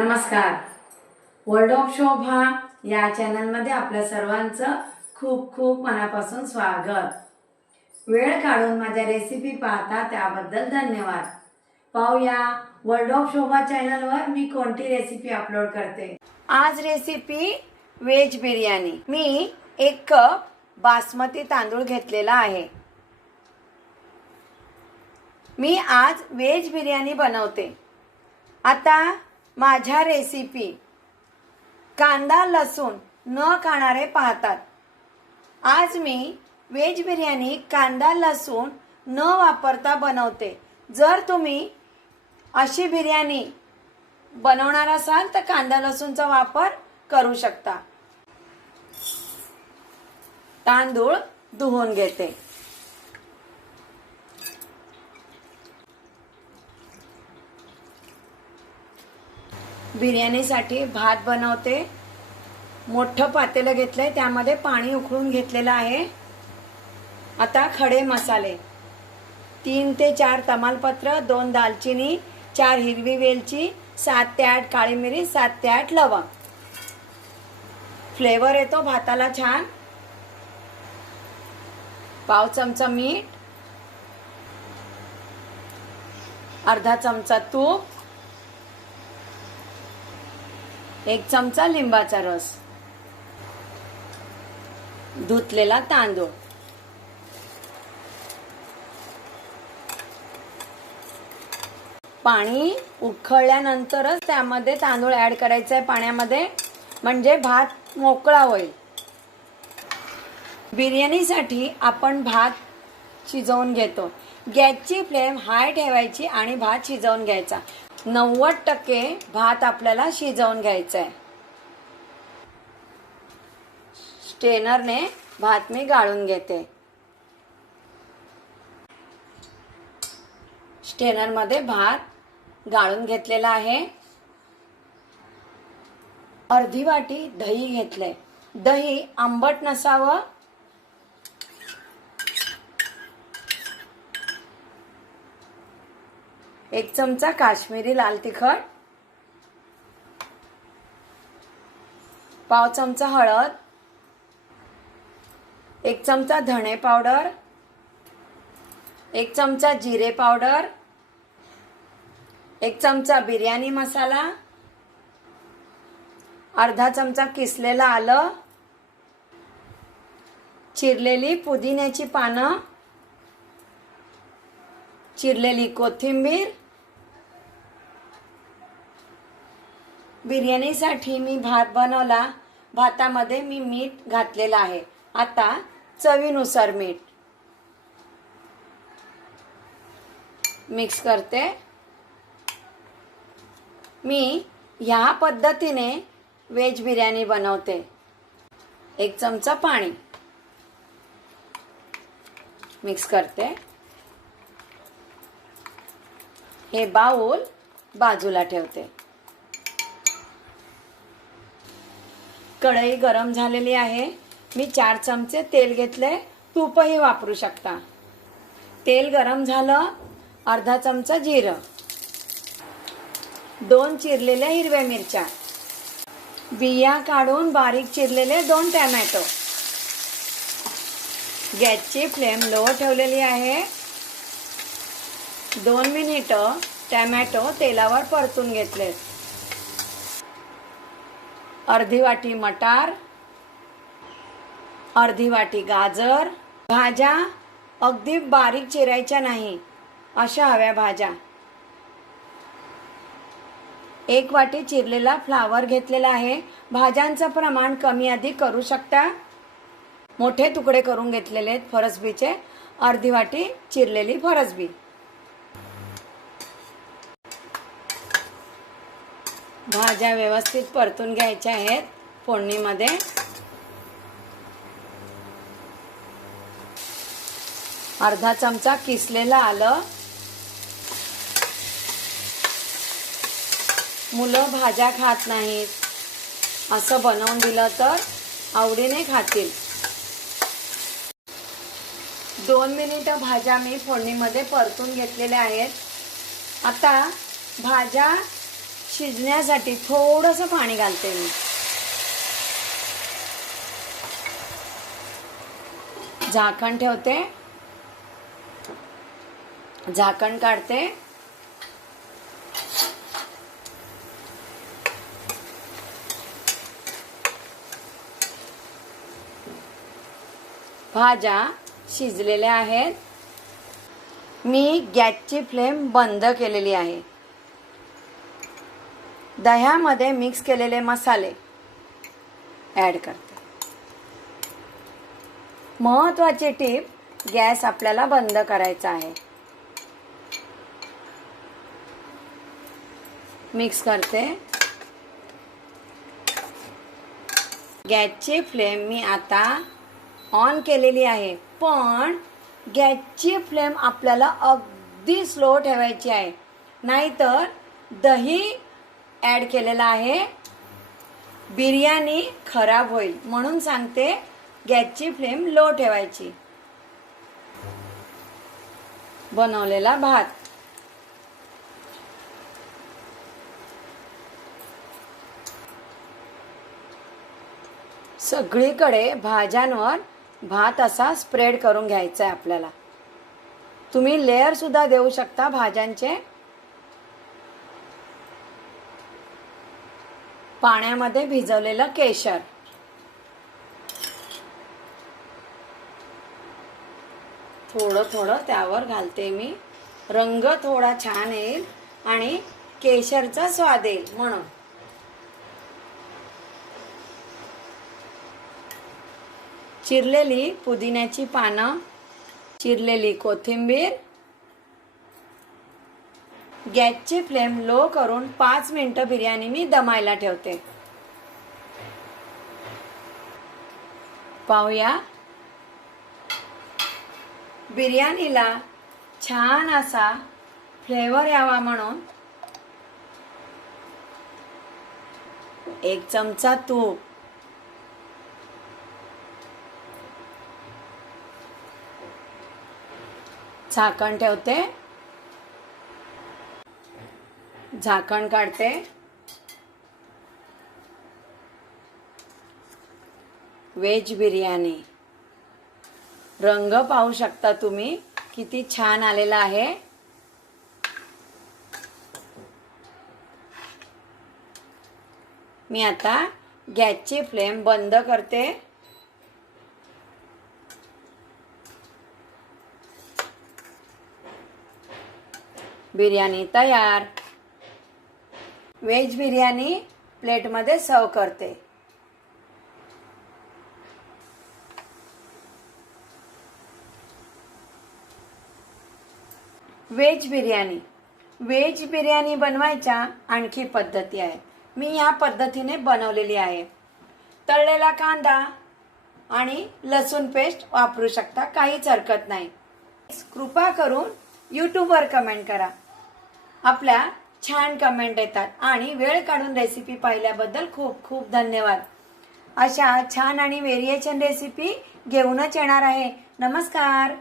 नमस्कार. World of शोभा या चॅनलमध्ये आपल्या सर्वांचं खूप खूप मनापासून स्वागत. वेळ काढून माझ्या रेसिपी पाहता त्याबद्दल धन्यवाद. पाहूया वर्ल्ड ऑफ शोभा चॅनलवर मी कोणती रेसिपी अपलोड करते. आज रेसिपी व्हेज बिर्याणी. मी 1 कप बासमती तांदूळ घेतलेला आहे. मी आज व्हेज बिर्याणी बनवते. आता माझ्या रेसिपी कांदा लसूण न खाणारे पाहतात. आज मी व्हेज बिर्याणी कांदा लसूण न वापरता बनवते. जर तुम्ही अशी बिर्याणी बनवणार असाल तर कांदा लसूणचा वापर करू शकता. तांदूळ धुवून घेते. बिर्याणीसाठी भात बनवते. मोठं पातेलं घेतलंय, त्यामध्ये पाणी उकळून घेतलेलं आहे. आता खडे मसाले 3 ते 4 तमालपत्र, 2 दालचिनी, 4 हिरवी वेलची, 7 ते 8 काळी मिरी, 7 ते 8 लवंग. फ्लेवर येतो भाताला छान. पाव चमचा मीठ, अर्धा चमचा तूप, 1 चमचा लिंबाचा रस, धुतलेला तांदूळ. पाणी उकळल्यानंतरच त्यामध्ये तांदूळ ऍड करायचा आहे पाण्यामध्ये, म्हणजे भात मोकळा होईल. बिर्याणीसाठी आपण भात शिजवून घेतो. गॅसची फ्लेम हाय ठेवायची आणि भात शिजवून घ्यायचा. 90% भात आपल्याला शिजवून घ्यायचा आहे. स्ट्रेनरने भात मी गाळून घेते. स्ट्रेनरमध्ये भात गाळून घेतलेला आहे. अर्धी वाटी दही घेतलंय. दही आंबट नसावं. एक चमचा काश्मीरी लाल तिखट, पाव चमचा हळद, 1 चमचा धणे पावडर, 1 चमचा जिरे पावडर, 1 चमचा बिर्याणी मसाला, अर्धा चमचा किसलेला आलं, चिरलेली पुदिन्याची पानं, चिरलेली कोथिंबीर. बिर्याणीसाठी मी भात बनवला. भातामध्ये मी मीठ घातलेलं आहे. आता चवीनुसार मीठ मिक्स करते. मी ह्या पद्धतीने व्हेज बिर्याणी बनवते. 1 चमचा पाणी मिक्स करते. हे बाउल बाजूला ठेवते. कढई गरम झालेली आहे. मी 4 चमचे तेल घेतले. तूपही वापरू शकता. तेल गरम झालं. अर्धा चमचा जिरं, 2 चिरलेल्या हिरव्या मिरच्या, बिया काढून बारीक चिरलेले 2 टोमॅटो. गॅसची फ्लेम लो ठेवलेली आहे. 2 मिनिटं टोमॅटो तेलावर परतून घेतले. अर्धी वाटी मटार, अर्धी वाटी गाजर. भाज्या अगदी बारीक चिरायच्या नाही, अशा हव्या भाज्या. 1 वाटी चिरलेला फ्लावर घेतलेला आहे. भाज्यांचं प्रमाण कमी अधिक करू शकता. मोठे तुकडे करून घेतलेले आहेत फरसबीचे. अर्धी वाटी चिरलेली फरसबी. भाज्या व्यवस्थित परतून घ्यायच्या आहेत फोडणीमध्ये. अर्धा चमचा किसलेलं आलं. मुलं भाज्या खात नाहीत, असं बनवून दिलं तर आवडीने खातील. 2 मिनिटं भाज्या मी फोडणीमध्ये परतून घेतलेल्या आहेत. आता भाज्या शिजण्यासाठी थोडंसं पाणी घालते मी. झाकण ठेवते, झाकण काढते. भाज्या शिजलेल्या आहेत. मी गॅसची फ्लेम बंद केलेली आहे. दह्यामध्ये मिक्स केलेले मसाले ॲड करते. महत्त्वाची टीप, गॅस आपल्याला बंद करायचा आहे. मिक्स करते. गॅसची फ्लेम मी आता ऑन केलेली आहे, पण गॅसची फ्लेम आपल्याला अगदी स्लो ठेवायची आहे, नाहीतर दही ॲड केलेला आहे, बिर्याणी खराब होईल. म्हणून सांगते, गॅसची फ्लेम लो ठेवायची. बनवलेला भात सगळीकडे भाज्यांवर भात असा स्प्रेड करून घ्यायचा आहे आपल्याला. तुम्ही लेयर सुद्धा देऊ शकता भाज्यांचे. पाण्यामध्ये भिजवलेलं केशर, थोडं थोडं त्यावर घालते मी. रंग थोडा छान येईल आणि केशरचा स्वाद येईल म्हणून. चिरलेली पुदिन्याची पानं, चिरलेली कोथिंबीर. गॅसची फ्लेम लो करून 5 मिनिटं बिर्याणी मी दमायला ठेवते. पाहूया, बिर्याणीला छान असा फ्लेवर यावा म्हणून 1 चमचा तूप, झाकण ठेवते. झाकण काढते. व्हेज बिर्याणी. रंग पाहू शकता तुम्ही किती छान आलेला आहे. मी आता गॅसची फ्लेम बंद करते. बिर्याणी तयार. व्हेज बिर्याणी प्लेटमध्ये सर्व करते. व्हेज बिर्याणी बनवायच्या आणखी पद्धती आहेत. मी या पद्धतीने बनवलेली आहे. तळलेला कांदा आणि लसूण पेस्ट वापरू शकता, काहीच हरकत नाही. कृपा करून यूट्यूबवर कमेंट करा. आपल्या छान कमेंट येतात आणि वेळ काढून रेसिपी पाहिल्याबद्दल खूप खूप धन्यवाद. अशा छान आणि व्हेरिएशन रेसिपी घेऊनच येणार आहे. नमस्कार.